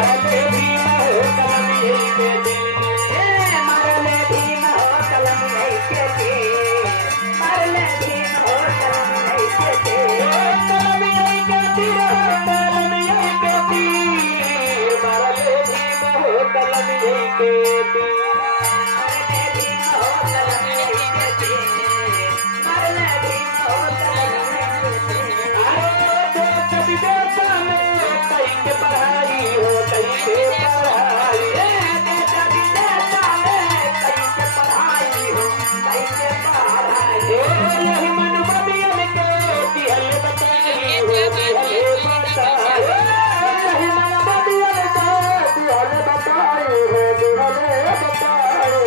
मरले भीम हो कलम यही के तीर मरले भीम हो कलम यही के तीर मरले भीम हो कलम यही के तीर कलम यही के तीर कलम यही के तीर मरले भीम हो कलम यही के तीर मरले भीम हो कलम यही के तीर मरले भीम हो कलम यही के तीर अरे देश विदेश में कई के पढ़ाई हो कई के पढ़ाई देश विदेश में कई के पढ़ाई हो कई के पढ़ाई यही मन बदियन के दिहल बताई हो दिहल बताई यही मन बदियन के दिहल बताई हो दिहल बताई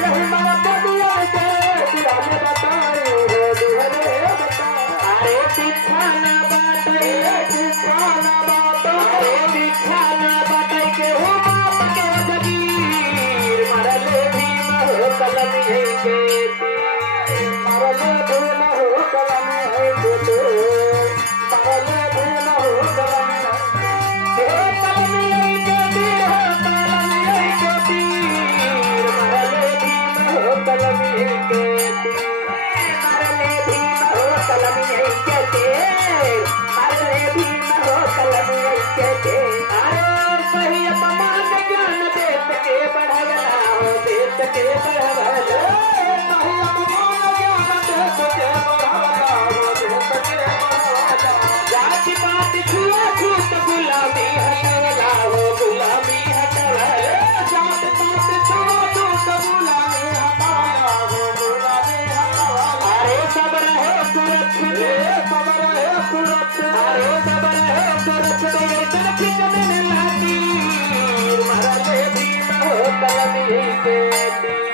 यही मन बदियन के दिहल बताई हो दिहल बताई अरे दिखाना बाटे दिखाना बाटे दिखाना बाटे के हो बाप के जगीर मरले भीम हो कलम यही के तीर मरले भीम हो कलम यही के तीर मरले भीम हो कलम यही के तीर कलम यही के तीर मरले भीम हो कलम यही के तीर मरले भीम हो कलम यही के तीर मरले भीम हो कलम यही के तीर अरे सही अपमान ज्ञान देश के बढ़ावला हो देश के बढ़ावला सही अपमान ज्ञान देश के बढ़ावला हो देश के बढ़ावला जाति पाति छुआ छूत गुलामी हटवला हो गुलामी हटवला जाति पाति छुआ छूत गुलामी हटवला हो गुलामी हटवला अरे सब रहे सुरक्षित सब रहे सुरक्षित अरे सब रहे सुरक्षित ये सुरक्षित में लाती मरले भीम हो कलम यही के तीर